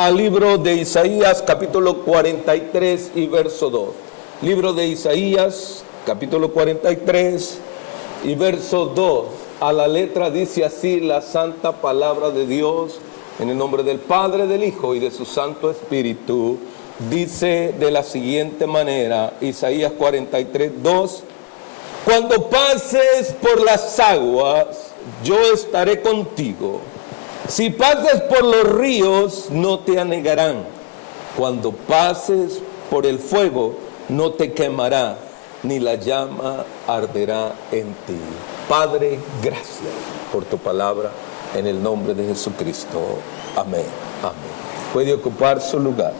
al libro de Isaías, capítulo 43 y verso 2. Libro de Isaías, capítulo 43 y verso 2. A la letra dice así la santa palabra de Dios, en el nombre del Padre, del Hijo y de su Santo Espíritu. Dice de la siguiente manera, Isaías 43, 2. Cuando pases por las aguas, yo estaré contigo. Si pases por los ríos, no te anegarán. Cuando pases por el fuego, no te quemará, ni la llama arderá en ti. Padre, gracias por tu palabra, en el nombre de Jesucristo. Amén. Amén. Puede ocupar su lugar.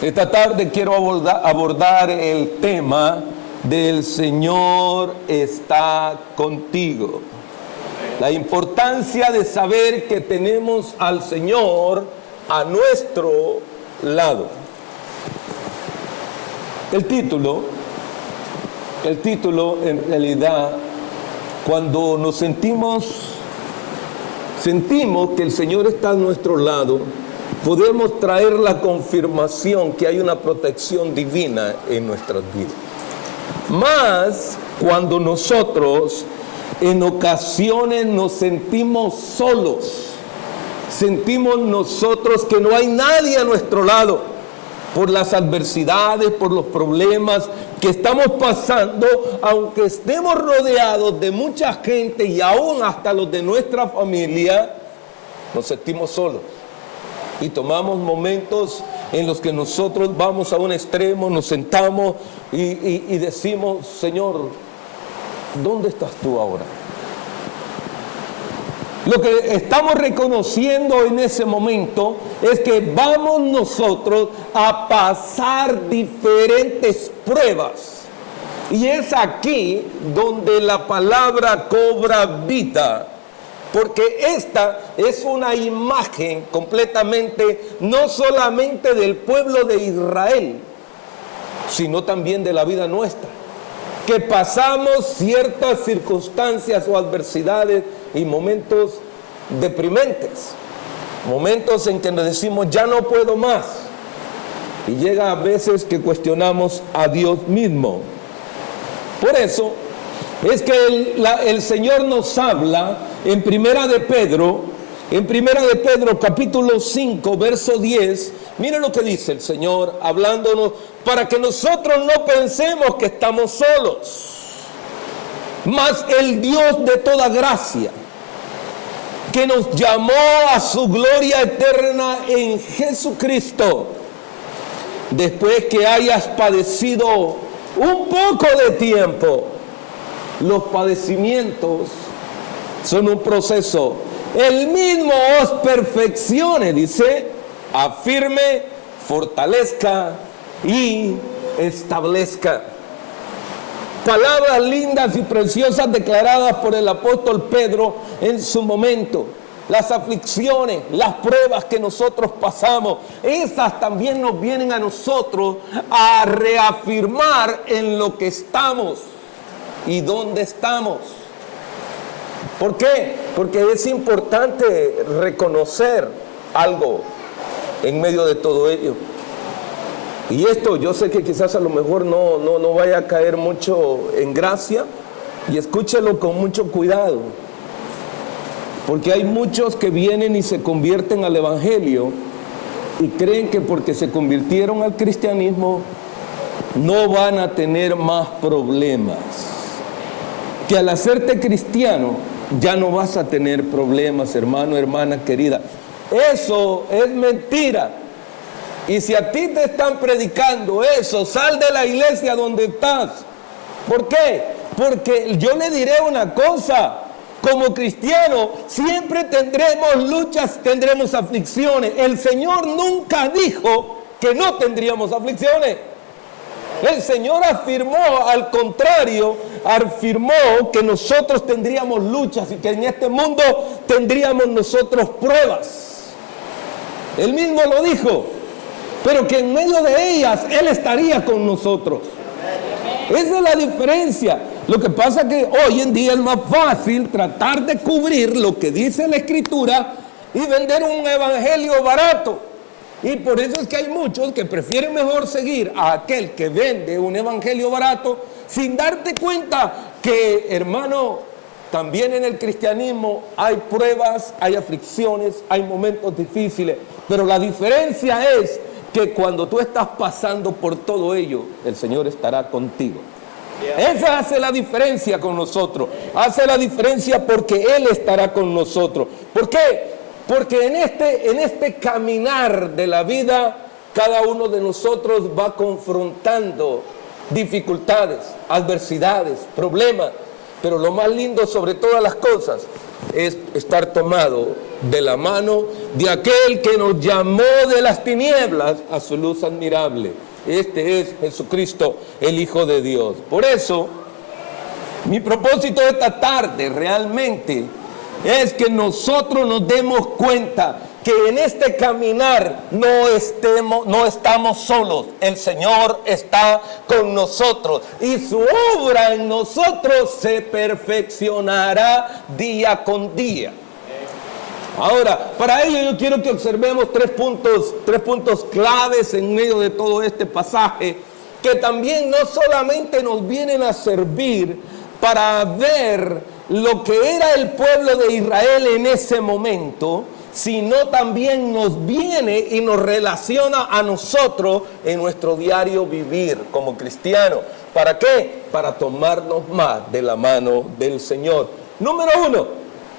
Esta tarde quiero abordar el tema del Señor está contigo. La importancia de saber que tenemos al Señor a nuestro lado. El título en realidad, cuando nos sentimos que el Señor está a nuestro lado, podemos traer la confirmación que hay una protección divina en nuestras vidas. Más cuando nosotros en ocasiones nos sentimos solos, sentimos nosotros que no hay nadie a nuestro lado, por las adversidades, por los problemas que estamos pasando, aunque estemos rodeados de mucha gente y aún hasta los de nuestra familia, nos sentimos solos. Y tomamos momentos en los que nosotros vamos a un extremo, nos sentamos y decimos, Señor, ¿dónde estás tú ahora? Lo que estamos reconociendo en ese momento es que vamos nosotros a pasar diferentes pruebas. Y es aquí donde la palabra cobra vida. Porque esta es una imagen completamente, no solamente del pueblo de Israel, sino también de la vida nuestra. Que pasamos ciertas circunstancias o adversidades y momentos deprimentes. Momentos en que nos decimos, ya no puedo más. Y llega a veces que cuestionamos a Dios mismo. Por eso es que el Señor nos habla en Primera de Pedro capítulo 5, verso 10, miren lo que dice el Señor hablándonos para que nosotros no pensemos que estamos solos. Mas el Dios de toda gracia, que nos llamó a su gloria eterna en Jesucristo, después que hayas padecido un poco de tiempo. Los padecimientos son un proceso. El mismo os perfeccione, dice, afirme, fortalezca y establezca. Palabras lindas y preciosas declaradas por el apóstol Pedro en su momento. Las aflicciones, las pruebas que nosotros pasamos, esas también nos vienen a nosotros a reafirmar en lo que estamos y dónde estamos. ¿Por qué? Porque es importante reconocer algo en medio de todo ello. Y esto yo sé que quizás a lo mejor no vaya a caer mucho en gracia, y escúchelo con mucho cuidado. Porque hay muchos que vienen y se convierten al evangelio y creen que porque se convirtieron al cristianismo no van a tener más problemas. Que al hacerte cristiano ya no vas a tener problemas, hermano, hermana querida. Eso es mentira. Y si a ti te están predicando eso, sal de la iglesia donde estás. ¿Por qué? Porque yo le diré una cosa. Como cristiano siempre tendremos luchas, tendremos aflicciones. El Señor nunca dijo que no tendríamos aflicciones. El Señor afirmó, al contrario, afirmó que nosotros tendríamos luchas y que en este mundo tendríamos nosotros pruebas. Él mismo lo dijo, pero que en medio de ellas Él estaría con nosotros. Esa es la diferencia. Lo que pasa es que hoy en día es más fácil tratar de cubrir lo que dice la Escritura y vender un evangelio barato. Y por eso es que hay muchos que prefieren mejor seguir a aquel que vende un evangelio barato sin darte cuenta que, hermano, también en el cristianismo hay pruebas, hay aflicciones, hay momentos difíciles. Pero la diferencia es que cuando tú estás pasando por todo ello, el Señor estará contigo. Esa hace la diferencia con nosotros. Hace la diferencia porque Él estará con nosotros. ¿Por qué? Porque en este caminar de la vida, cada uno de nosotros va confrontando dificultades, adversidades, problemas. Pero lo más lindo sobre todas las cosas es estar tomado de la mano de aquel que nos llamó de las tinieblas a su luz admirable. Este es Jesucristo, el Hijo de Dios. Por eso, mi propósito de esta tarde realmente es que nosotros nos demos cuenta que en este caminar no estamos solos. El Señor está con nosotros y su obra en nosotros se perfeccionará día con día. Ahora, para ello yo quiero que observemos tres puntos claves en medio de todo este pasaje, que también no solamente nos vienen a servir para ver lo que era el pueblo de Israel en ese momento, sino también nos viene y nos relaciona a nosotros en nuestro diario vivir como cristianos. ¿Para qué? Para tomarnos más de la mano del Señor. Número uno,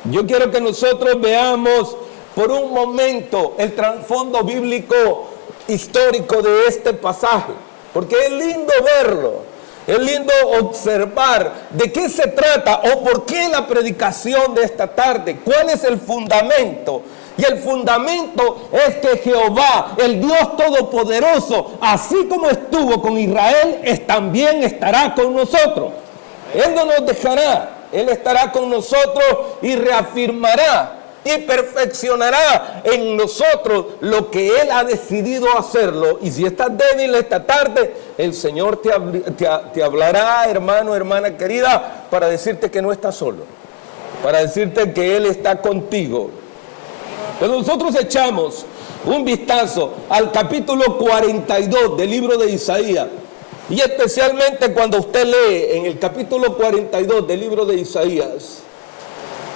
yo quiero que nosotros veamos por un momento el trasfondo bíblico histórico de este pasaje, porque es lindo verlo. Es lindo observar de qué se trata o por qué la predicación de esta tarde. ¿Cuál es el fundamento? Y el fundamento es que Jehová, el Dios Todopoderoso, así como estuvo con Israel, también estará con nosotros. Él no nos dejará. Él estará con nosotros y reafirmará y perfeccionará en nosotros lo que Él ha decidido hacerlo. Y si estás débil esta tarde, el Señor te hablará, hermano, hermana querida, para decirte que no estás solo, para decirte que Él está contigo. Pero nosotros echamos un vistazo al capítulo 42 del libro de Isaías, y especialmente cuando usted lee en el capítulo 42 del libro de Isaías,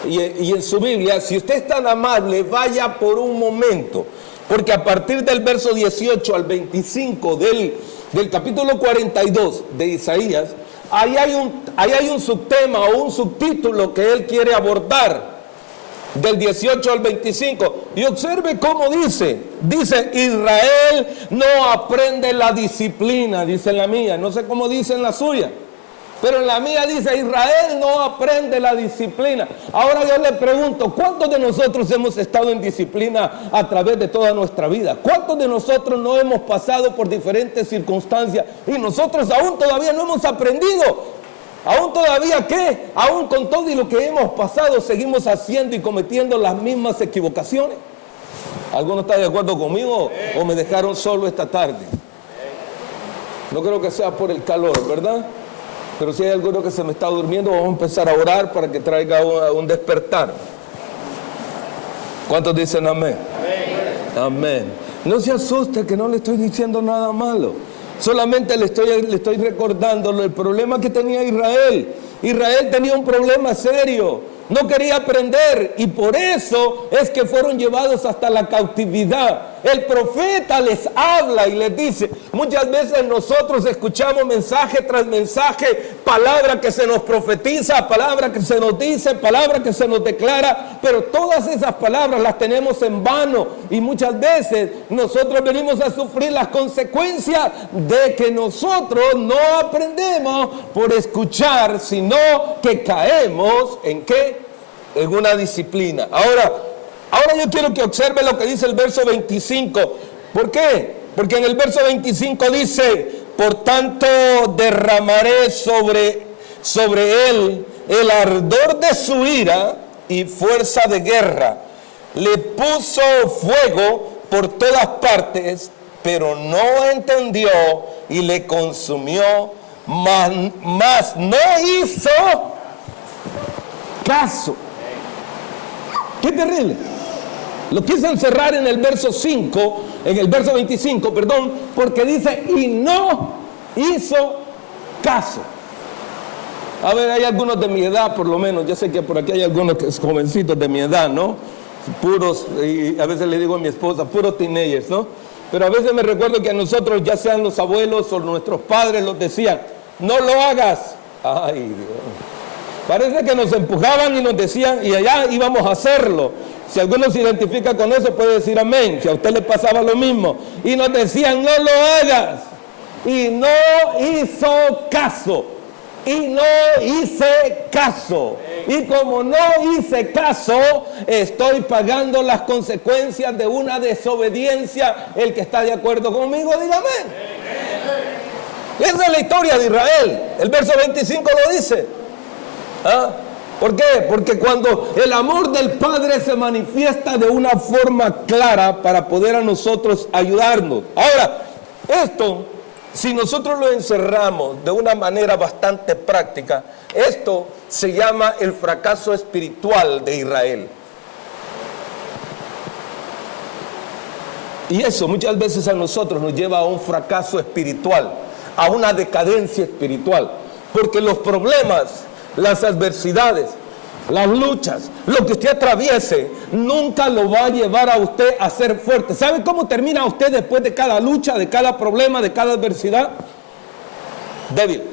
y en su Biblia, si usted es tan amable, vaya por un momento, porque a partir del verso 18 al 25 del capítulo 42 de Isaías, ahí hay un subtema o un subtítulo que él quiere abordar, del 18 al 25, y observe cómo dice, Israel no aprende la disciplina, dice la mía, no sé cómo dice en la suya, pero en la mía dice, Israel no aprende la disciplina. Ahora yo le pregunto, ¿cuántos de nosotros hemos estado en disciplina a través de toda nuestra vida? ¿Cuántos de nosotros no hemos pasado por diferentes circunstancias y nosotros aún todavía no hemos aprendido? Aún todavía, ¿qué? Aún con todo y lo que hemos pasado, seguimos haciendo y cometiendo las mismas equivocaciones. ¿Alguno está de acuerdo conmigo o me dejaron solo esta tarde? No creo que sea por el calor, ¿verdad? Pero si hay alguno que se me está durmiendo, vamos a empezar a orar para que traiga un despertar. ¿Cuántos dicen amén? Amén. No se asuste, que no le estoy diciendo nada malo. Solamente le estoy recordando el problema que tenía Israel. Israel tenía un problema serio. No quería aprender y por eso es que fueron llevados hasta la cautividad. El profeta les habla y les dice, muchas veces nosotros escuchamos mensaje tras mensaje, palabra que se nos profetiza, palabra que se nos dice, palabra que se nos declara, pero todas esas palabras las tenemos en vano y muchas veces nosotros venimos a sufrir las consecuencias de que nosotros no aprendemos por escuchar, sino que caemos ¿en qué? En una disciplina. Ahora yo quiero que observe lo que dice el verso 25. ¿Por qué? Porque en el verso 25 dice, por tanto derramaré sobre él el ardor de su ira y fuerza de guerra. Le puso fuego por todas partes, pero no entendió y le consumió, mas no hizo caso. ¡Qué terrible! Lo quise encerrar en el verso 5, en el verso 25, perdón, porque dice, y no hizo caso. A ver, hay algunos de mi edad, por lo menos. Yo sé que por aquí hay algunos jovencitos de mi edad, ¿no? Puros, y a veces le digo a mi esposa, puros teenagers, ¿no? Pero a veces me recuerdo que a nosotros, ya sean los abuelos o nuestros padres, los decían, no lo hagas. Ay, Dios. Parece que nos empujaban y nos decían, y allá íbamos a hacerlo. Si alguno se identifica con eso, puede decir amén. Si a usted le pasaba lo mismo. Y nos decían, no lo hagas. Y no hizo caso. Y no hice caso. Y como no hice caso, estoy pagando las consecuencias de una desobediencia. El que está de acuerdo conmigo, dígame. Esa es la historia de Israel. El verso 25 lo dice. ¿Ah? ¿Por qué? Porque cuando el amor del Padre se manifiesta de una forma clara para poder a nosotros ayudarnos. Ahora, esto, si nosotros lo encerramos de una manera bastante práctica, esto se llama el fracaso espiritual de Israel. Y eso muchas veces a nosotros nos lleva a un fracaso espiritual, a una decadencia espiritual, porque los problemas, las adversidades, las luchas, lo que usted atraviese, nunca lo va a llevar a usted a ser fuerte. ¿Sabe cómo termina usted después de cada lucha, de cada problema, de cada adversidad? Débil,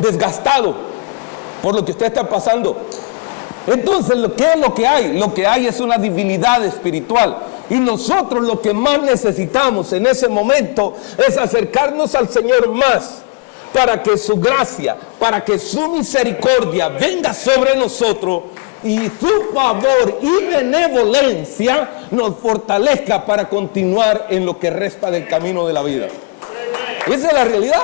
desgastado por lo que usted está pasando. Entonces, ¿qué es lo que hay? Lo que hay es una debilidad espiritual. Y nosotros lo que más necesitamos en ese momento es acercarnos al Señor más, para que su gracia, para que su misericordia venga sobre nosotros y su favor y benevolencia nos fortalezca para continuar en lo que resta del camino de la vida. Esa es la realidad.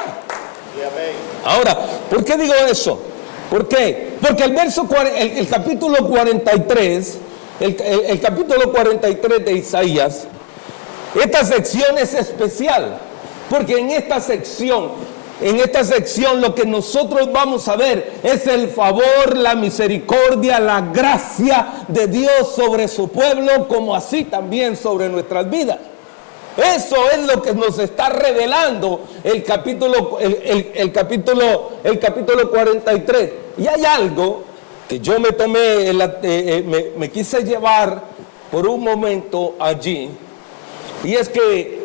Ahora, ¿por qué digo eso? ¿Por qué? Porque el capítulo 43, el capítulo 43 de Isaías, esta sección es especial, porque en esta sección lo que nosotros vamos a ver es el favor, la misericordia, la gracia de Dios sobre su pueblo, como así también sobre nuestras vidas. Eso es lo que nos está revelando el capítulo 43. Y hay algo que yo me tomé, me quise llevar por un momento allí, y es que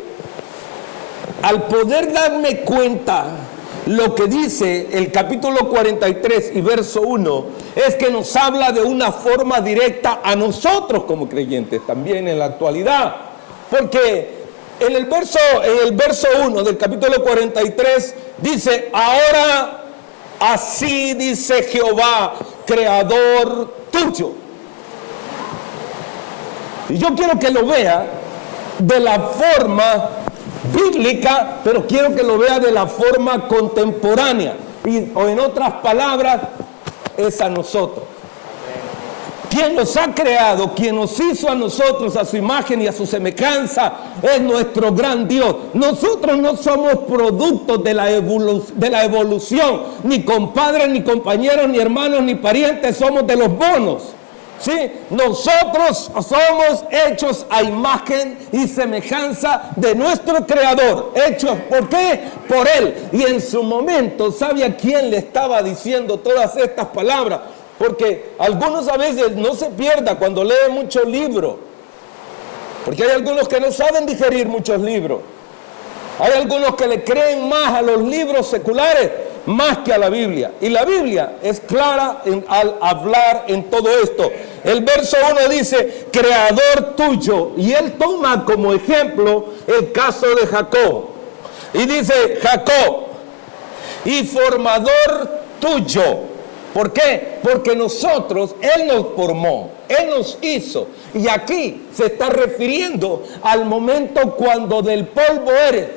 al poder darme cuenta lo que dice el capítulo 43 y verso 1, es que nos habla de una forma directa a nosotros como creyentes también en la actualidad. Porque en el verso 1 del capítulo 43 dice, ahora así dice Jehová, creador tuyo. Y yo quiero que lo vea de la forma bíblica, pero quiero que lo vea de la forma contemporánea, o en otras palabras, es a nosotros. Quien nos ha creado, quien nos hizo a nosotros a su imagen y a su semejanza, es nuestro gran Dios. Nosotros no somos productos de la evolución, ni compadres, ni compañeros, ni hermanos, ni parientes, somos de los bonos. ¿Sí? Nosotros somos hechos a imagen y semejanza de nuestro Creador. Hechos, ¿por qué? Por Él. Y en su momento, ¿sabe a quién le estaba diciendo todas estas palabras? Porque algunos a veces no se pierda cuando leen muchos libros. Porque hay algunos que no saben digerir muchos libros. Hay algunos que le creen más a los libros seculares más que a la Biblia. Y la Biblia es clara al hablar en todo esto. El verso 1 dice, creador tuyo. Y él toma como ejemplo el caso de Jacob. Y dice, Jacob, y formador tuyo. ¿Por qué? Porque él nos formó, Él nos hizo. Y aquí se está refiriendo al momento cuando del polvo eres.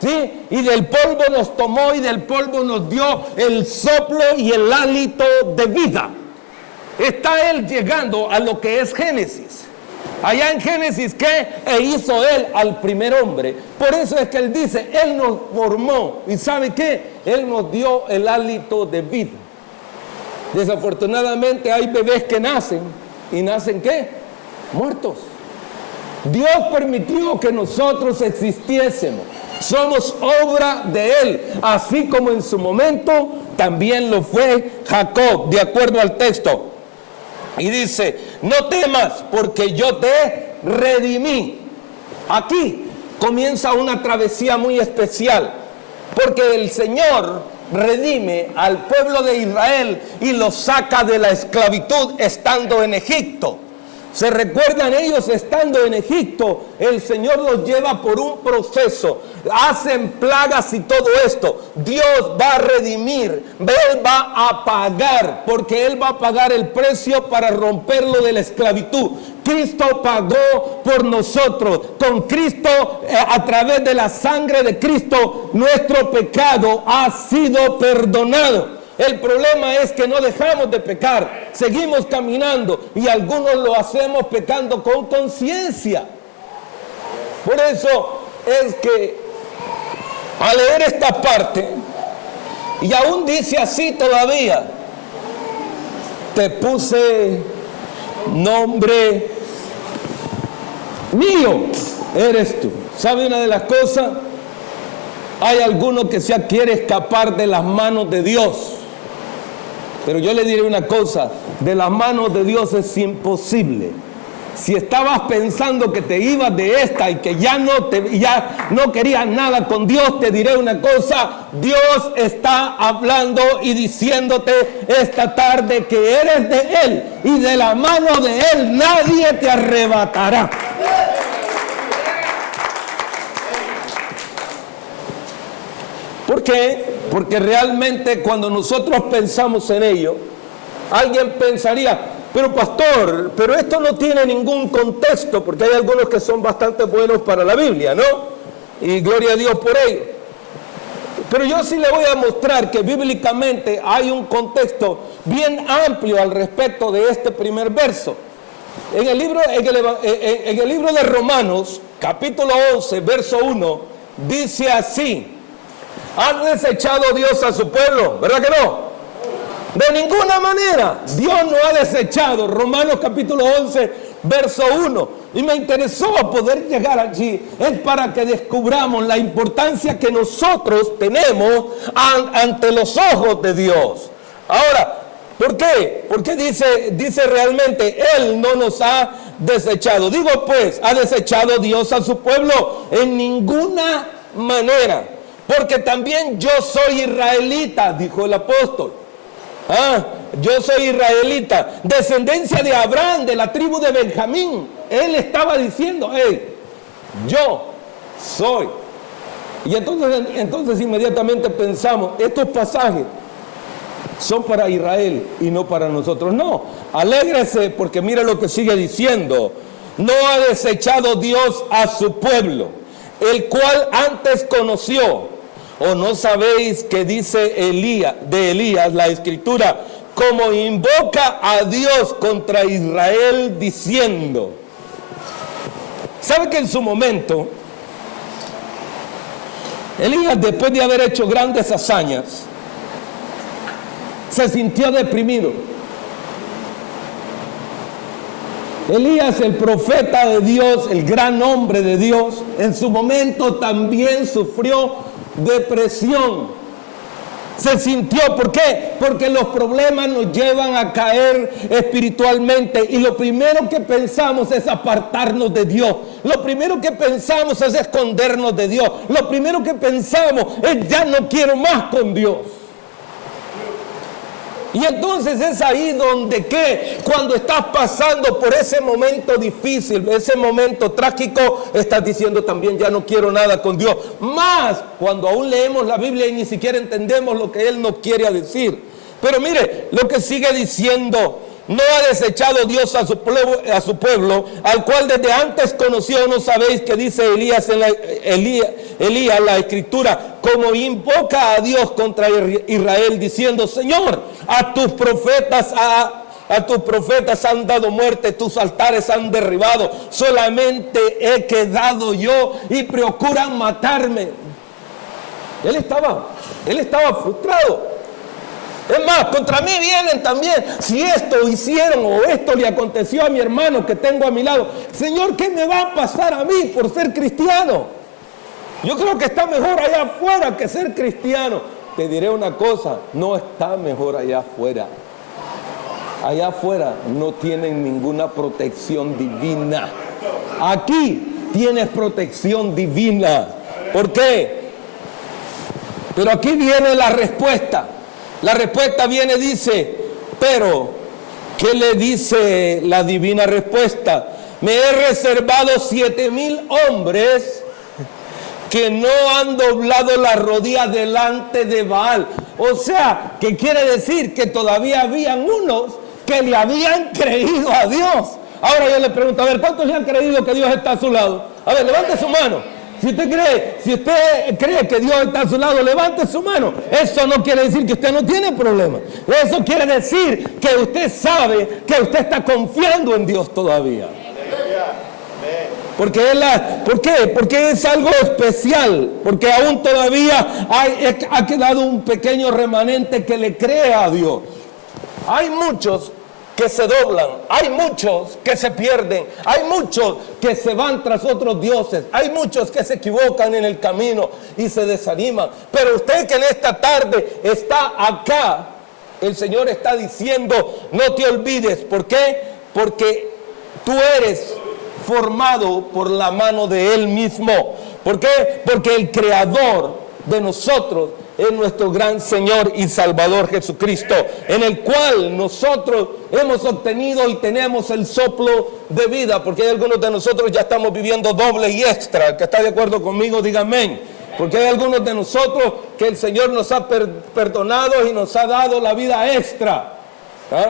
¿Sí? Y del polvo nos tomó y del polvo nos dio el soplo y el hálito de vida. Está él llegando a lo que es Génesis. Allá en Génesis, ¿qué? E hizo él al primer hombre. Por eso es que él dice, él nos formó. ¿Y sabe qué? Él nos dio el hálito de vida. Desafortunadamente hay bebés que nacen. ¿Y nacen qué? muertos. Dios permitió que nosotros existiésemos. Somos obra de Él, así como en su momento también lo fue Jacob, de acuerdo al texto. Y dice, no temas porque yo te redimí. Aquí comienza una travesía muy especial, porque el Señor redime al pueblo de Israel y los saca de la esclavitud estando en Egipto. ¿Se recuerdan ellos estando en Egipto? El Señor los lleva por un proceso. Hacen plagas y todo esto. Dios va a redimir. Él va a pagar. Porque Él va a pagar el precio para romperlo de la esclavitud. Cristo pagó por nosotros. Con Cristo, a través de la sangre de Cristo, nuestro pecado ha sido perdonado. El problema es que no dejamos de pecar, seguimos caminando y algunos lo hacemos pecando con conciencia. Por eso es que al leer esta parte, y aún dice así todavía, te puse nombre mío, eres tú. ¿Sabe una de las cosas? Hay alguno que se quiere escapar de las manos de Dios. Pero yo le diré una cosa, de las manos de Dios es imposible. Si estabas pensando que te ibas de esta y que ya no querías nada con Dios, te diré una cosa, Dios está hablando y diciéndote esta tarde que eres de Él y de la mano de Él nadie te arrebatará. ¿Por qué? Porque realmente cuando nosotros pensamos en ello, alguien pensaría, pero pastor, pero esto no tiene ningún contexto, porque hay algunos que son bastante buenos para la Biblia, ¿no? Y gloria a Dios por ello. Pero yo sí le voy a mostrar que bíblicamente hay un contexto bien amplio al respecto de este primer verso. En el libro de Romanos, capítulo 11, verso 1, dice así: ¿ha desechado Dios a su pueblo? ¿Verdad que no? De ninguna manera. Dios no ha desechado. Romanos capítulo 11, verso 1. Y me interesó poder llegar allí. Es para que descubramos la importancia que nosotros tenemos ante los ojos de Dios. Ahora, ¿por qué? Porque dice realmente, Él no nos ha desechado. Digo pues, ¿ha desechado Dios a su pueblo? En ninguna manera. Porque también yo soy israelita, dijo el apóstol. Yo soy israelita, descendencia de Abraham, de la tribu de Benjamín. Él estaba diciendo, yo soy. Y entonces inmediatamente pensamos, estos pasajes son para Israel y no para nosotros. No, alégrese porque mira lo que sigue diciendo. No ha desechado Dios a su pueblo, el cual antes conoció. ¿O no sabéis que dice Elías, la escritura, como invoca a Dios contra Israel diciendo? ¿Sabe que en su momento, Elías, después de haber hecho grandes hazañas, se sintió deprimido? Elías, el profeta de Dios, el gran hombre de Dios, en su momento también sufrió depresión. Se sintió, ¿por qué? Porque los problemas nos llevan a caer espiritualmente y lo primero que pensamos es apartarnos de Dios. Lo primero que pensamos es escondernos de Dios. Lo primero que pensamos es ya no quiero más con Dios. Y entonces es ahí donde cuando estás pasando por ese momento difícil, ese momento trágico, estás diciendo también ya no quiero nada con Dios. Más cuando aún leemos la Biblia y ni siquiera entendemos lo que Él nos quiere decir. Pero mire lo que sigue diciendo. No ha desechado Dios a su pueblo, al cual desde antes conoció. No sabéis que dice Elías la escritura, como invoca a Dios contra Israel diciendo, Señor, a tus profetas han dado muerte, tus altares han derribado, solamente he quedado yo y procuran matarme. Él estaba frustrado. Es más, contra mí vienen también. Si esto hicieron o esto le aconteció a mi hermano que tengo a mi lado, Señor, ¿qué me va a pasar a mí por ser cristiano? Yo creo que está mejor allá afuera que ser cristiano. Te diré una cosa, no está mejor allá afuera. Allá afuera no tienen ninguna protección divina. Aquí tienes protección divina. ¿Por qué? Pero aquí viene la respuesta. La respuesta viene, dice, pero, ¿qué le dice la divina respuesta? Me he reservado 7,000 hombres que no han doblado la rodilla delante de Baal. O sea, ¿qué quiere decir? Que todavía habían unos que le habían creído a Dios. Ahora yo le pregunto, a ver, ¿cuántos le han creído que Dios está a su lado? A ver, levante su mano. Si usted cree que Dios está a su lado, levante su mano. Eso no quiere decir que usted no tiene problema. Eso quiere decir que usted sabe que usted está confiando en Dios todavía. ¿Por qué? Porque es algo especial. Porque aún todavía ha quedado un pequeño remanente que le cree a Dios. Hay muchos que se doblan, hay muchos que se pierden, hay muchos que se van tras otros dioses, hay muchos que se equivocan en el camino y se desaniman. Pero usted que en esta tarde está acá, el Señor está diciendo, no te olvides. ¿Por qué? Porque tú eres formado por la mano de Él mismo. ¿Por qué? Porque el Creador de nosotros es nuestro gran Señor y Salvador Jesucristo, en el cual nosotros hemos obtenido y tenemos el soplo de vida, porque hay algunos de nosotros ya estamos viviendo doble y extra. El que está de acuerdo conmigo, diga amén. Porque hay algunos de nosotros que el Señor nos ha perdonado y nos ha dado la vida extra. ¿Ah?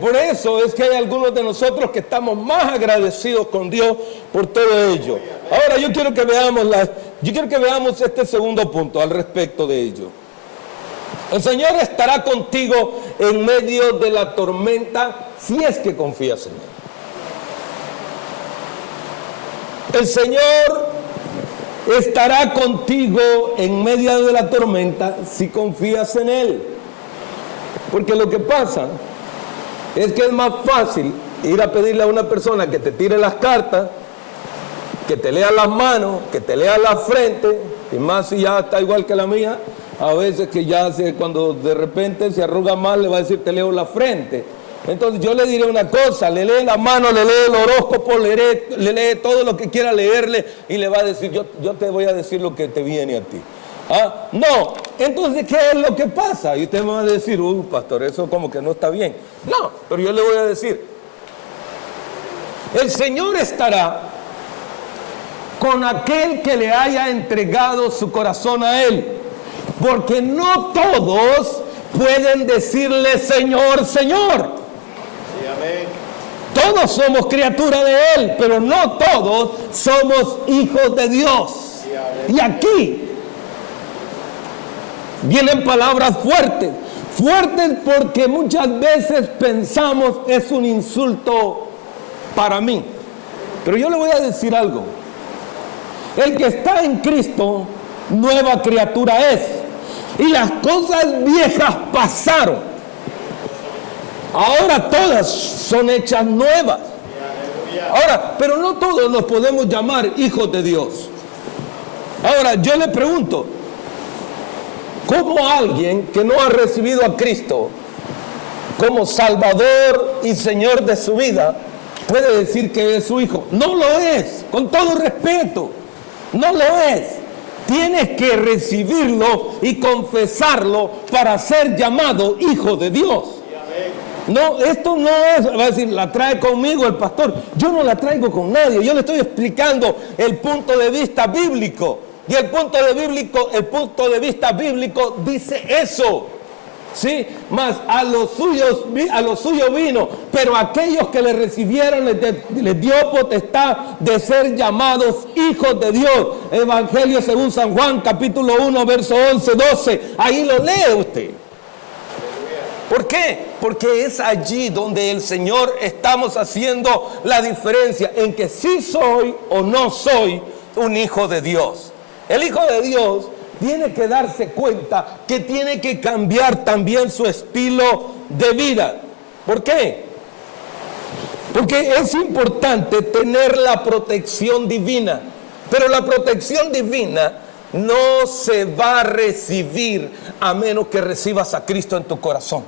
Por eso es que hay algunos de nosotros que estamos más agradecidos con Dios por todo ello. Ahora yo quiero que veamos este segundo punto al respecto de ello. El Señor estará contigo en medio de la tormenta si es que confías en Él. El Señor estará contigo en medio de la tormenta si confías en Él. Porque lo que pasa es que es más fácil ir a pedirle a una persona que te tire las cartas, que te lea las manos, que te lea la frente, y más si ya está igual que la mía, a veces que ya cuando de repente se arruga más le va a decir te leo la frente. Entonces yo le diré una cosa, le lee la mano, le lee el horóscopo, le lee todo lo que quiera leerle y le va a decir yo te voy a decir lo que te viene a ti. ¿Ah? No, entonces ¿qué es lo que pasa? Y usted me va a decir, pastor, eso como que no está bien. No, pero yo le voy a decir, el Señor estará con aquel que le haya entregado su corazón a Él, porque no todos pueden decirle Señor, Señor. Sí, amén. Todos somos criaturas de Él, pero no todos somos hijos de Dios. Sí, y aquí vienen palabras fuertes porque muchas veces pensamos es un insulto para mí. Pero yo le voy a decir algo. El que está en Cristo, nueva criatura es. Y las cosas viejas pasaron. Ahora todas son hechas nuevas. Ahora, pero no todos nos podemos llamar hijos de Dios. Ahora, yo le pregunto, ¿cómo alguien que no ha recibido a Cristo como Salvador y Señor de su vida puede decir que es su hijo? No lo es, con todo respeto, no lo es. Tienes que recibirlo y confesarlo para ser llamado hijo de Dios. No, esto no es, va a decir, la trae conmigo el pastor. Yo no la traigo con nadie, yo le estoy explicando el punto de vista bíblico. Y el punto de vista bíblico dice eso, ¿sí? Mas a los suyos vino, pero a aquellos que le recibieron les dio potestad de ser llamados hijos de Dios. Evangelio según San Juan, capítulo 1, verso 11, 12. Ahí lo lee usted. ¿Por qué? Porque es allí donde el Señor estamos haciendo la diferencia en que sí soy o no soy un hijo de Dios. El Hijo de Dios tiene que darse cuenta que tiene que cambiar también su estilo de vida. ¿Por qué? Porque es importante tener la protección divina, pero la protección divina no se va a recibir a menos que recibas a Cristo en tu corazón.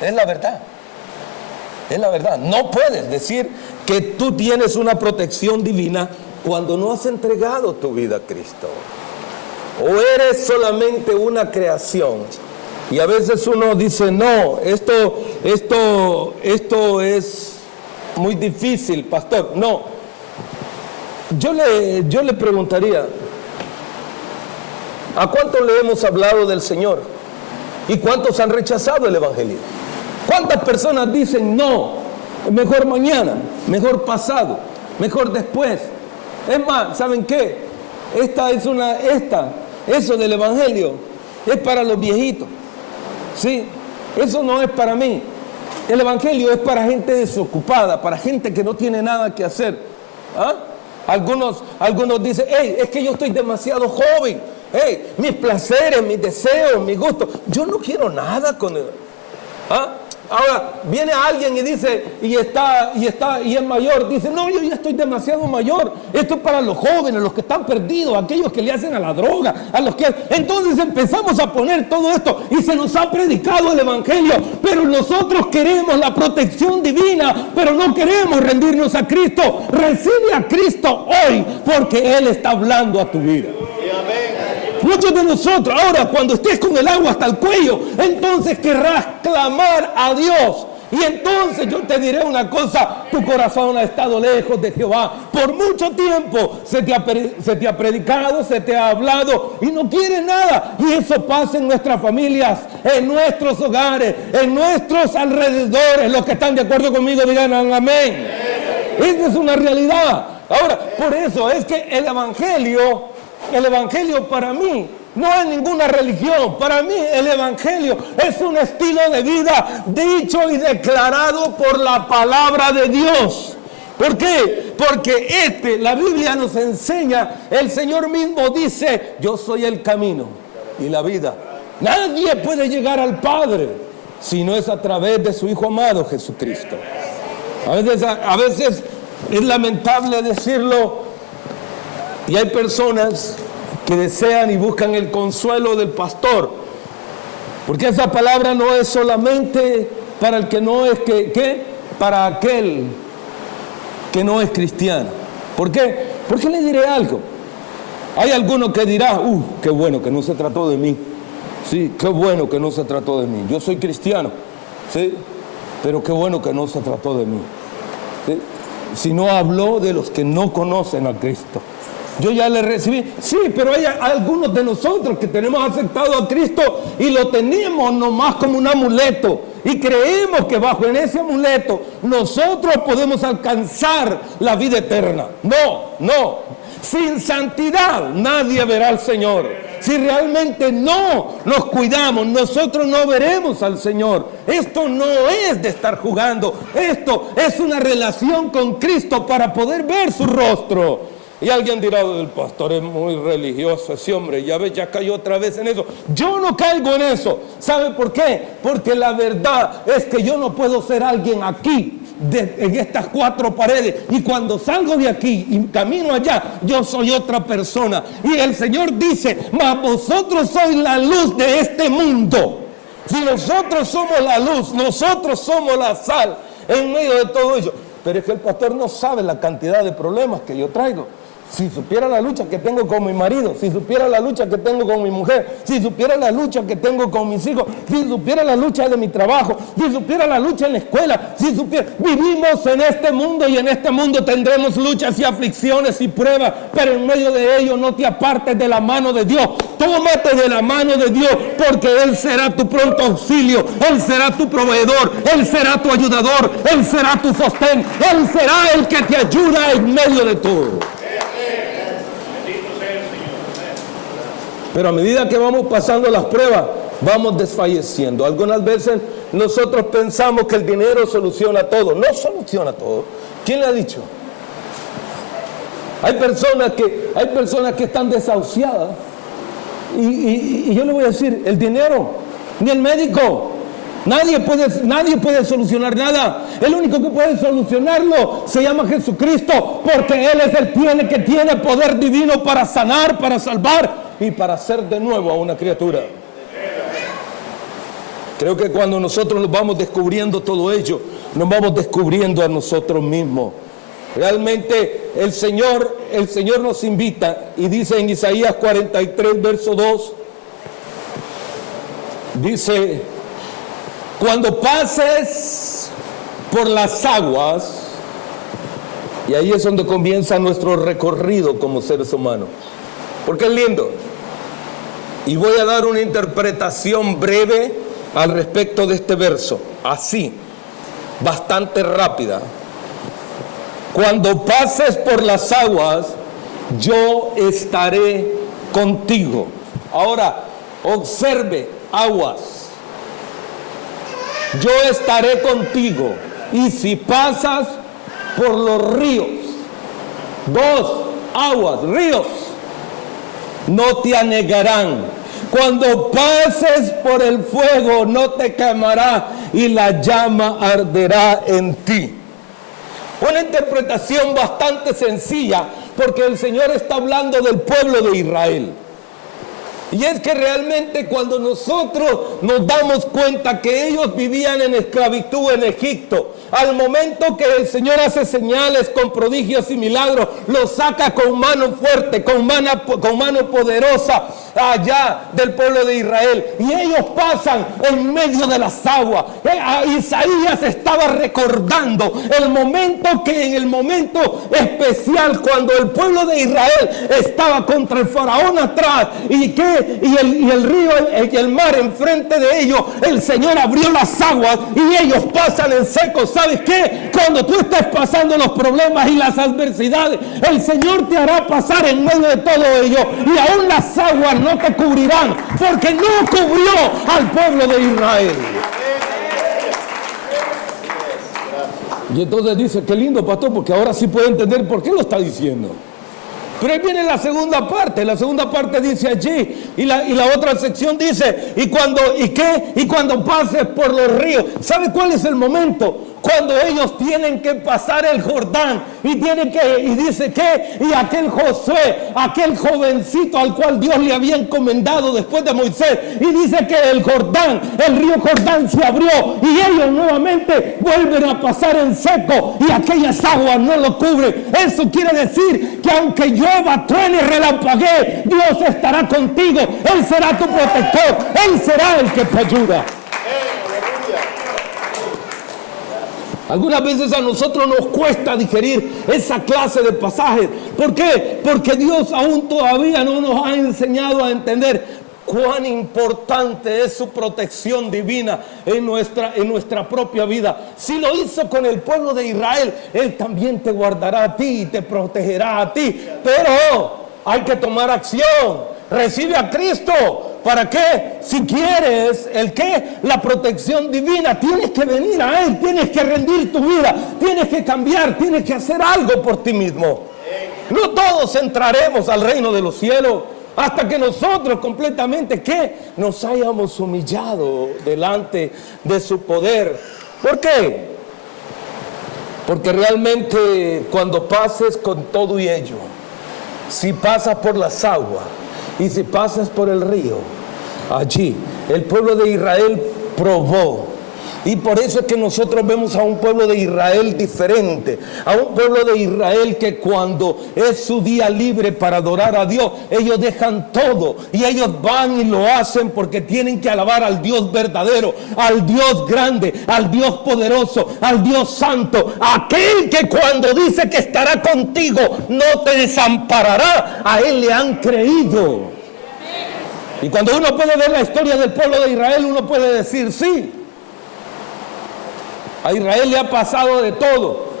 Es la verdad. Es la verdad. No puedes decir que tú tienes una protección divina cuando no has entregado tu vida a Cristo. O eres solamente una creación. Y a veces uno dice, no, esto es muy difícil, pastor. No. Yo le preguntaría, ¿a cuántos le hemos hablado del Señor? ¿Y cuántos han rechazado el Evangelio? ¿Cuántas personas dicen no? Mejor mañana, mejor pasado, mejor después. Es más, ¿saben qué? Eso del Evangelio es para los viejitos. Sí, eso no es para mí. El Evangelio es para gente desocupada, para gente que no tiene nada que hacer. ¿Ah? Algunos dicen, hey, es que yo estoy demasiado joven. Hey, mis placeres, mis deseos, mis gustos. Yo no quiero nada con él. ¿Ah? Ahora viene alguien y dice, y es mayor, dice, no, yo ya estoy demasiado mayor. Esto es para los jóvenes, los que están perdidos, aquellos que le hacen a la droga, a los que... Entonces empezamos a poner todo esto y se nos ha predicado el Evangelio, pero nosotros queremos la protección divina, pero no queremos rendirnos a Cristo. Recibe a Cristo hoy, porque Él está hablando a tu vida. Muchos de nosotros, ahora cuando estés con el agua hasta el cuello, entonces querrás clamar a Dios. Y entonces yo te diré una cosa, tu corazón ha estado lejos de Jehová. Por mucho tiempo se te ha predicado, se te ha hablado y no quieres nada. Y eso pasa en nuestras familias, en nuestros hogares, en nuestros alrededores. Los que están de acuerdo conmigo digan amén. Esa es una realidad. Ahora, por eso es que el Evangelio para mí no es ninguna religión. Para mí el Evangelio es un estilo de vida dicho y declarado por la palabra de Dios. ¿Por qué? Porque la Biblia nos enseña, el Señor mismo dice, yo soy el camino y la vida. Nadie puede llegar al Padre si no es a través de su Hijo amado Jesucristo. A veces es lamentable decirlo, y hay personas que desean y buscan el consuelo del pastor, porque esa palabra no es solamente para el que no es para aquel que no es cristiano. ¿Por qué? Porque le diré algo. Hay alguno que dirá, qué bueno que no se trató de mí. Sí, qué bueno que no se trató de mí. Yo soy cristiano, sí, pero qué bueno que no se trató de mí. ¿Sí? Si no habló de los que no conocen a Cristo. Yo ya le recibí, sí, pero hay algunos de nosotros que tenemos aceptado a Cristo y lo tenemos nomás como un amuleto y creemos que bajo en ese amuleto nosotros podemos alcanzar la vida eterna. No, sin santidad nadie verá al Señor. Si realmente no nos cuidamos, nosotros no veremos al Señor. Esto no es de estar jugando, esto es una relación con Cristo para poder ver su rostro. Y alguien dirá, el pastor es muy religioso, ese hombre, ya cayó otra vez en eso. Yo no caigo en eso. ¿Sabe por qué? Porque la verdad es que yo no puedo ser alguien aquí, en estas cuatro paredes, y cuando salgo de aquí y camino allá, yo soy otra persona. Y el Señor dice, mas vosotros sois la luz de este mundo. Si nosotros somos la luz, nosotros somos la sal en medio de todo ello. Pero es que el pastor no sabe la cantidad de problemas que yo traigo. Si supiera la lucha que tengo con mi marido, si supiera la lucha que tengo con mi mujer, si supiera la lucha que tengo con mis hijos, si supiera la lucha de mi trabajo, si supiera la lucha en la escuela, si supiera... Vivimos en este mundo y en este mundo tendremos luchas y aflicciones y pruebas, pero en medio de ello no te apartes de la mano de Dios. Tómate de la mano de Dios, porque Él será tu pronto auxilio, Él será tu proveedor, Él será tu ayudador, Él será tu sostén, Él será el que te ayuda en medio de todo. Pero a medida que vamos pasando las pruebas, vamos desfalleciendo. Algunas veces nosotros pensamos que el dinero soluciona todo. No soluciona todo. ¿Quién le ha dicho? Hay personas que están desahuciadas Y yo le voy a decir, el dinero, ni el médico, nadie puede solucionar nada. El único que puede solucionarlo se llama Jesucristo, porque Él es el que tiene poder divino para sanar, para salvar y para hacer de nuevo a una criatura. Creo que cuando nosotros nos vamos descubriendo todo ello, nos vamos descubriendo a nosotros mismos. Realmente el Señor nos invita y dice en Isaías 43, verso 2, dice: cuando pases por las aguas, y ahí es donde comienza nuestro recorrido como seres humanos, porque es lindo, y voy a dar una interpretación breve al respecto de este verso, así, bastante rápida. Cuando pases por las aguas, yo estaré contigo. Ahora, observe, aguas. Yo estaré contigo. Y si pasas por los ríos, aguas, ríos, no te anegarán. Cuando pases por el fuego, no te quemará, y la llama arderá en ti. Una interpretación bastante sencilla, porque el Señor está hablando del pueblo de Israel. Y es que realmente cuando nosotros nos damos cuenta que ellos vivían en esclavitud en Egipto, al momento que el Señor hace señales con prodigios y milagros, los saca con mano fuerte, con mano poderosa allá del pueblo de Israel, y ellos pasan en medio de las aguas. Isaías estaba recordando el momento especial cuando el pueblo de Israel estaba contra el faraón atrás y el río y el mar enfrente de ellos. El Señor abrió las aguas y ellos pasan en seco. ¿Sabes qué? Cuando tú estés pasando los problemas y las adversidades, el Señor te hará pasar en medio de todo ello, y aún las aguas no te cubrirán, porque no cubrió al pueblo de Israel. Y entonces dice: qué lindo, pastor, porque ahora sí puedo entender por qué lo está diciendo. Pero ahí viene la segunda parte. La segunda parte dice allí, y la otra sección dice: y cuando pases por los ríos. ¿Sabe cuál es el momento? Cuando ellos tienen que pasar el Jordán, y dice que, y aquel Josué, aquel jovencito al cual Dios le había encomendado después de Moisés, y dice que el río Jordán se abrió, y ellos nuevamente vuelven a pasar en seco, y aquellas aguas no lo cubren. Eso quiere decir que aunque llueva, truene y relampaguee, Dios estará contigo. Él será tu protector, Él será el que te ayuda. Algunas veces a nosotros nos cuesta digerir esa clase de pasajes. ¿Por qué? Porque Dios aún todavía no nos ha enseñado a entender cuán importante es su protección divina en nuestra propia vida. Si lo hizo con el pueblo de Israel, Él también te guardará a ti y te protegerá a ti. Pero hay que tomar acción. Recibe a Cristo. ¿Para qué? Si quieres la protección divina, tienes que venir a Él, tienes que rendir tu vida, tienes que cambiar, tienes que hacer algo por ti mismo. No todos entraremos al reino de los cielos hasta que nosotros completamente nos hayamos humillado delante de su poder. ¿Por qué? Porque realmente cuando pases con todo y ello, si pasas por las aguas y si pasas por el río, allí el pueblo de Israel probó. Y por eso es que nosotros vemos a un pueblo de Israel diferente, a un pueblo de Israel que cuando es su día libre para adorar a Dios, ellos dejan todo y ellos van y lo hacen porque tienen que alabar al Dios verdadero, al Dios grande, al Dios poderoso, al Dios santo, aquel que cuando dice que estará contigo no te desamparará. A Él le han creído. Y cuando uno puede ver la historia del pueblo de Israel, uno puede decir: sí, a Israel le ha pasado de todo.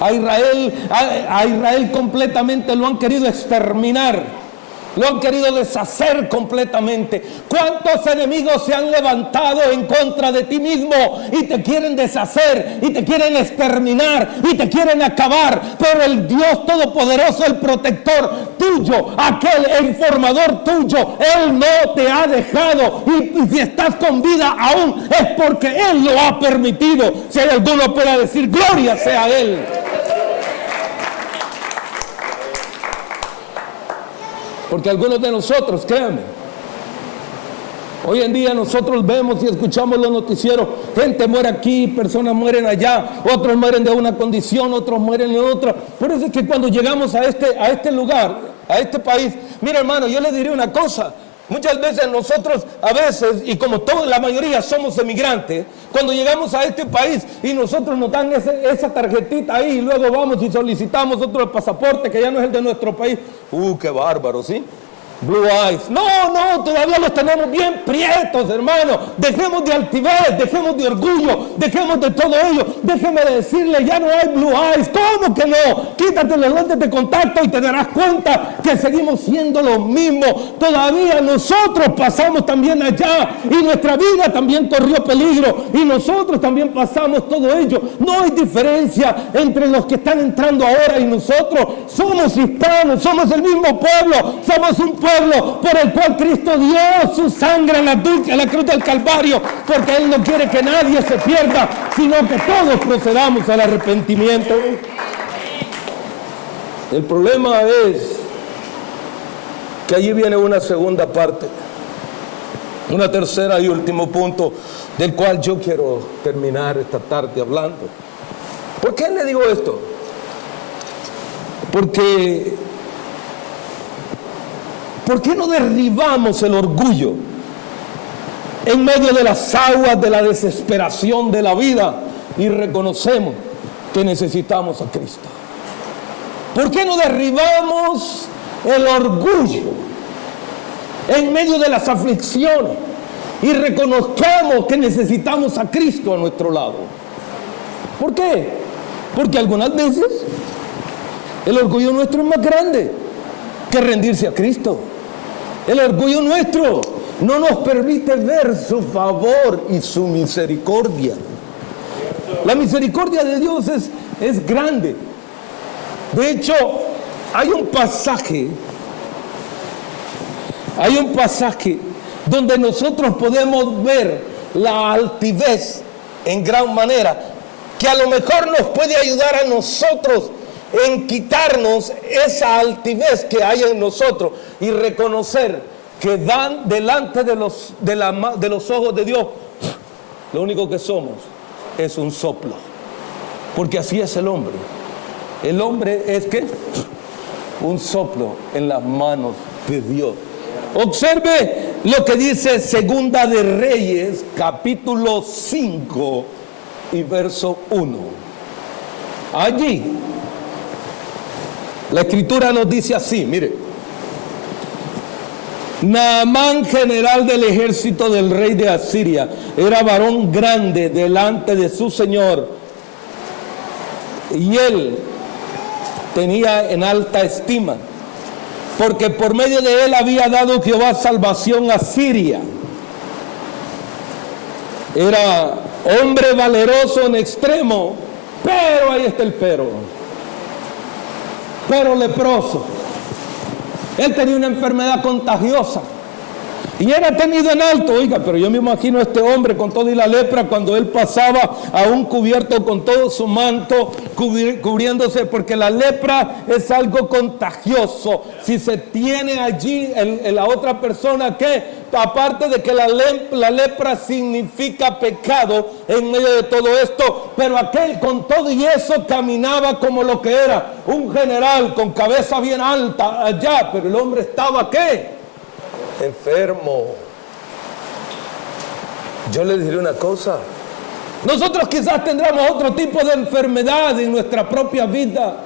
A Israel completamente lo han querido exterminar. Lo han querido deshacer completamente. ¿Cuántos enemigos se han levantado en contra de ti mismo y te quieren deshacer y te quieren exterminar y te quieren acabar? Pero el Dios Todopoderoso, el protector tuyo, aquel el formador tuyo, Él no te ha dejado. Y si estás con vida aún es porque Él lo ha permitido. Si hay alguno pueda decir gloria sea a Él. Porque algunos de nosotros, créanme, hoy en día nosotros vemos y escuchamos los noticieros, gente muere aquí, personas mueren allá, otros mueren de una condición, otros mueren de otra. Por eso es que cuando llegamos a este lugar, a este país, mira hermano, yo le diré una cosa. Muchas veces nosotros, a veces, y como toda la mayoría somos emigrantes, cuando llegamos a este país y nosotros nos dan esa tarjetita ahí, y luego vamos y solicitamos otro pasaporte que ya no es el de nuestro país. ¡Qué bárbaro!, ¿sí? Blue eyes. No, todavía los tenemos bien prietos, hermano. Dejemos de altivez, dejemos de orgullo, dejemos de todo ello. Déjeme decirle, ya no hay blue eyes. ¿Cómo que no? Quítate los lentes de contacto y te darás cuenta que seguimos siendo los mismos. Todavía nosotros pasamos también allá y nuestra vida también corrió peligro y nosotros también pasamos todo ello. No hay diferencia entre los que están entrando ahora y nosotros. Somos hispanos, somos el mismo pueblo, somos un pueblo por el cual Cristo dio su sangre en la cruz del Calvario, porque Él no quiere que nadie se pierda, sino que todos procedamos al arrepentimiento. El problema es que allí viene una segunda parte, una tercera y último punto del cual yo quiero terminar esta tarde hablando. ¿Por qué le digo esto? Porque ¿por qué no derribamos el orgullo en medio de las aguas de la desesperación de la vida y reconocemos que necesitamos a Cristo? ¿Por qué no derribamos el orgullo en medio de las aflicciones y reconozcamos que necesitamos a Cristo a nuestro lado? ¿Por qué? Porque algunas veces el orgullo nuestro es más grande que rendirse a Cristo. El orgullo nuestro no nos permite ver su favor y su misericordia. La misericordia de Dios es grande. De hecho, hay un pasaje donde nosotros podemos ver la altivez en gran manera, que a lo mejor nos puede ayudar a nosotros en quitarnos esa altivez que hay en nosotros y reconocer que dan delante de los ojos de Dios, lo único que somos es un soplo, porque así es el hombre. El hombre es ¿qué? Un soplo en las manos de Dios. Observe lo que dice Segunda de Reyes, capítulo 5 y verso 1. Allí la escritura nos dice así, mire: Naamán, general del ejército del rey de Asiria, era varón grande delante de su señor, y él tenía en alta estima, porque por medio de él había dado Jehová salvación a Siria. Era hombre valeroso en extremo, pero ahí está el pero leproso. Él tenía una enfermedad contagiosa y era tenido en alto. Oiga, pero yo me imagino a este hombre con todo y la lepra, cuando él pasaba aún cubierto con todo su manto, cubriéndose, porque la lepra es algo contagioso. Si se tiene allí en la otra persona, que aparte de que la lepra significa pecado en medio de todo esto, pero aquel con todo y eso caminaba como lo que era un general con cabeza bien alta allá, pero el hombre estaba ¿qué? Enfermo. Yo le diré una cosa: nosotros quizás tendremos otro tipo de enfermedad en nuestra propia vida,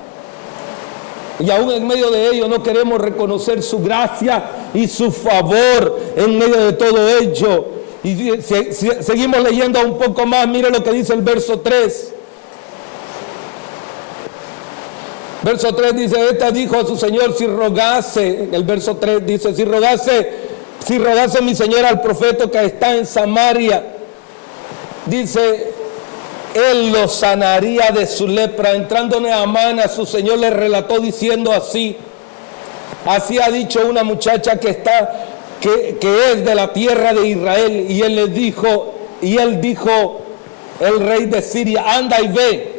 y aún en medio de ello no queremos reconocer su gracia y su favor en medio de todo ello. Y seguimos leyendo un poco más. Mire lo que dice el verso 3. Verso 3 dice, esta dijo a su señor, si rogase, el verso 3 dice, si rogase mi señor al profeta que está en Samaria, dice, él lo sanaría de su lepra. Entrando Naamán a su señor le relató diciendo así ha dicho una muchacha que es de la tierra de Israel. Y él dijo, el rey de Siria, anda y ve,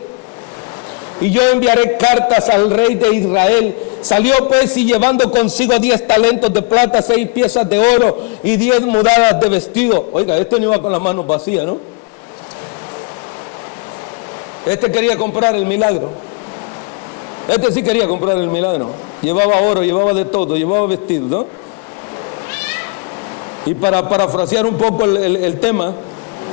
y yo enviaré cartas al rey de Israel. Salió pues y llevando consigo 10 talentos de plata, 6 piezas de oro y 10 mudadas de vestido. Oiga, este no iba con las manos vacías, ¿no? Este quería comprar el milagro. Este sí quería comprar el milagro. Llevaba oro, llevaba de todo, llevaba vestido, ¿no? Y para parafrasear un poco el tema,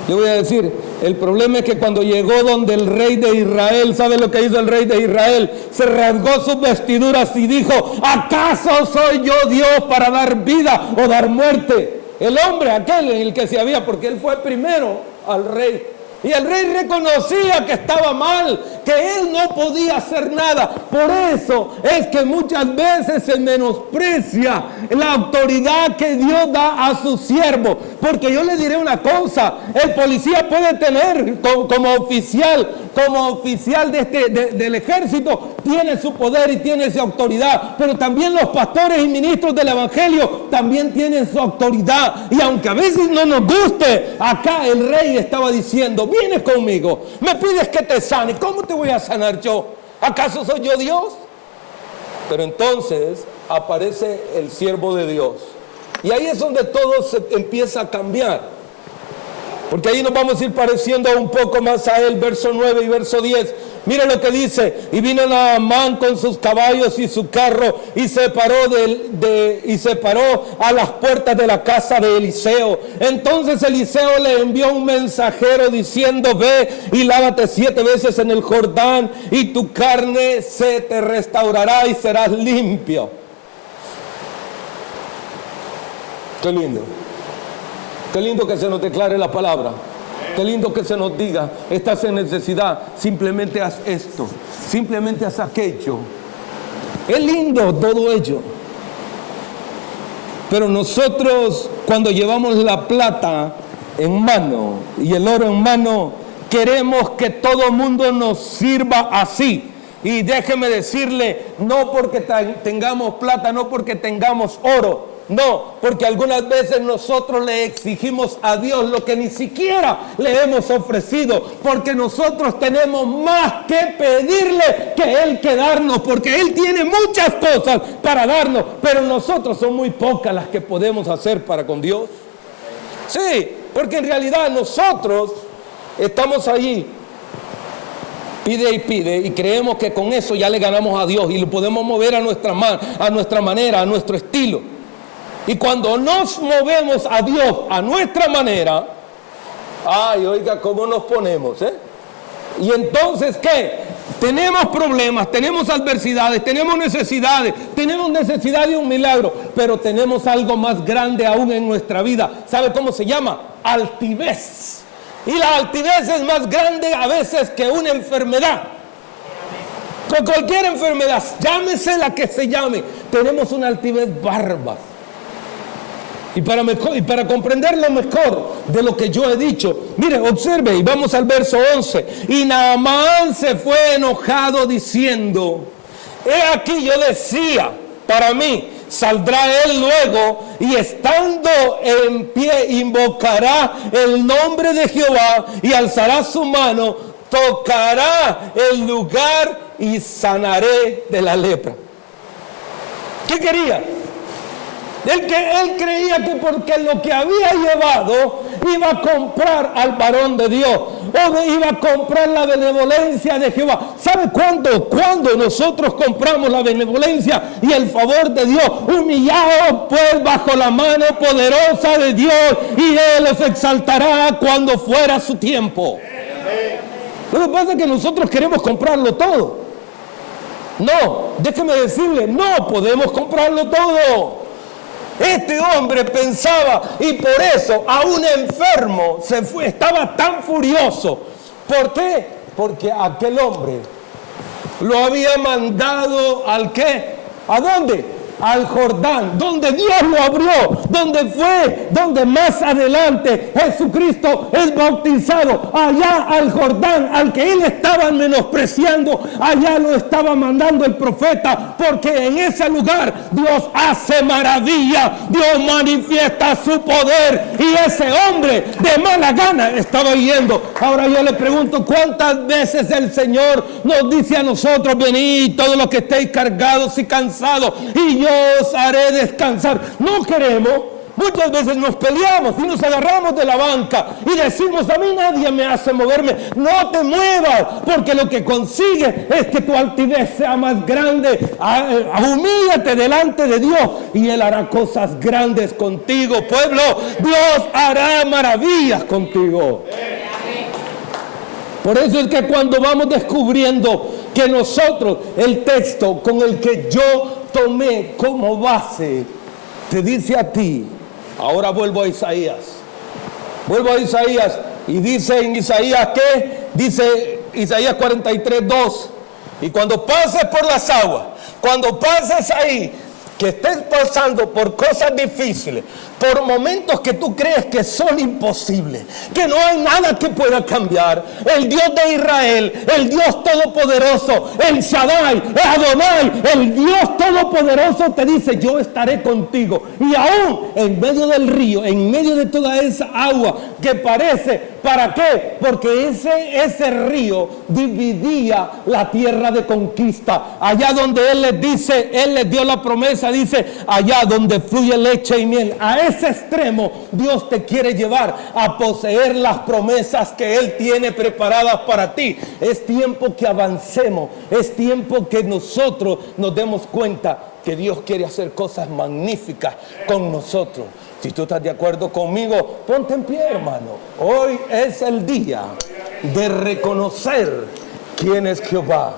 le voy a decir, el problema es que cuando llegó donde el rey de Israel, ¿sabe lo que hizo el rey de Israel? Se rasgó sus vestiduras y dijo, ¿acaso soy yo Dios para dar vida o dar muerte? El hombre aquel en el que se había, porque él fue primero al rey. Y el rey reconocía que estaba mal, que él no podía hacer nada. Por eso es que muchas veces se menosprecia la autoridad que Dios da a su siervo. Porque yo le diré una cosa, el policía puede tener como oficial del ejército, tiene su poder y tiene su autoridad. Pero también los pastores y ministros del evangelio también tienen su autoridad. Y aunque a veces no nos guste, acá el rey estaba diciendo, vienes conmigo, me pides que te sane, ¿cómo te voy a sanar yo? ¿Acaso soy yo Dios? Pero entonces aparece el siervo de Dios. Y ahí es donde todo se empieza a cambiar. Porque ahí nos vamos a ir pareciendo un poco más a él, verso 9 y verso 10. Mire lo que dice, y vino Naamán con sus caballos y su carro, y se paró a las puertas de la casa de Eliseo. Entonces Eliseo le envió un mensajero diciendo, ve y lávate 7 veces en el Jordán, y tu carne se te restaurará y serás limpio. Qué lindo. Qué lindo que se nos declare la palabra. Qué lindo que se nos diga, estás en necesidad, simplemente haz esto, simplemente haz aquello. Es lindo todo ello. Pero nosotros, cuando llevamos la plata en mano y el oro en mano, queremos que todo el mundo nos sirva así. Y déjeme decirle, no porque tengamos plata, no porque tengamos oro, no, porque algunas veces nosotros le exigimos a Dios lo que ni siquiera le hemos ofrecido, porque nosotros tenemos más que pedirle que Él que darnos, porque Él tiene muchas cosas para darnos, pero nosotros son muy pocas las que podemos hacer para con Dios. Sí, porque en realidad nosotros estamos allí, pide y pide, y creemos que con eso ya le ganamos a Dios y lo podemos mover a nuestra manera, a nuestro estilo. Y cuando nos movemos a Dios a nuestra manera, ay, oiga, ¿cómo nos ponemos? Y entonces, ¿qué? Tenemos problemas, tenemos adversidades, tenemos necesidad de un milagro, pero tenemos algo más grande aún en nuestra vida. ¿Sabe cómo se llama? Altivez. Y la altivez es más grande a veces que una enfermedad. Con cualquier enfermedad, llámese la que se llame, tenemos una altivez bárbara. Y para comprenderlo mejor de lo que yo he dicho, mire, observe y vamos al verso 11. Y Naamán se fue enojado diciendo, he aquí yo decía para mí, saldrá él luego y estando en pie invocará el nombre de Jehová y alzará su mano, tocará el lugar y sanaré de la lepra. ¿Qué quería? Él creía que porque lo que había llevado iba a comprar al varón de Dios, o iba a comprar la benevolencia de Jehová. ¿Sabe cuándo? Cuando nosotros compramos la benevolencia y el favor de Dios, humillados pues bajo la mano poderosa de Dios, y Él los exaltará cuando fuera su tiempo. Lo que pasa es que nosotros queremos comprarlo todo. No, déjeme decirle, no podemos comprarlo todo. Este hombre pensaba, y por eso a un enfermo se fue, estaba tan furioso. ¿Por qué? Porque aquel hombre Lo había mandado ¿al qué? ¿A dónde? Al Jordán, donde Dios lo abrió, donde fue, donde más adelante Jesucristo es bautizado, allá al Jordán, al que él estaba menospreciando, allá lo estaba mandando el profeta, porque en ese lugar Dios hace maravilla, Dios manifiesta su poder, y ese hombre de mala gana estaba yendo. Ahora yo le pregunto, ¿cuántas veces el Señor nos dice a nosotros: venid todos los que estéis cargados y cansados, y yo os haré descansar? No queremos. Muchas veces nos peleamos y nos agarramos de la banca y decimos: a mí nadie me hace moverme. No te muevas, porque lo que consigue es que tu altivez sea más grande. Humíllate delante de Dios y Él hará cosas grandes contigo, pueblo. Dios hará maravillas contigo. Por eso es que cuando vamos descubriendo que nosotros, el texto con el que yo tomé como base, te dice a ti. Ahora vuelvo a Isaías. Y dice en Isaías, ¿qué? Dice Isaías 43:2. Y cuando pases por las aguas, cuando pases ahí, que estés pasando por cosas difíciles, por momentos que tú crees que son imposibles, que no hay nada que pueda cambiar, el Dios de Israel, el Dios todopoderoso, el Shaddai, el Adonai, el Dios todopoderoso te dice: yo estaré contigo. Y aún en medio del río, en medio de toda esa agua que parece, ¿para qué? Porque ese río dividía la tierra de conquista. Allá donde Él les dice, Él les dio la promesa, dice: allá donde fluye leche y miel. A ese extremo Dios te quiere llevar, a poseer las promesas que Él tiene preparadas para ti. Es tiempo que avancemos, es tiempo que nosotros nos demos cuenta que Dios quiere hacer cosas magníficas con nosotros. Si tú estás de acuerdo conmigo, ponte en pie, hermano. Hoy es el día de reconocer quién es Jehová.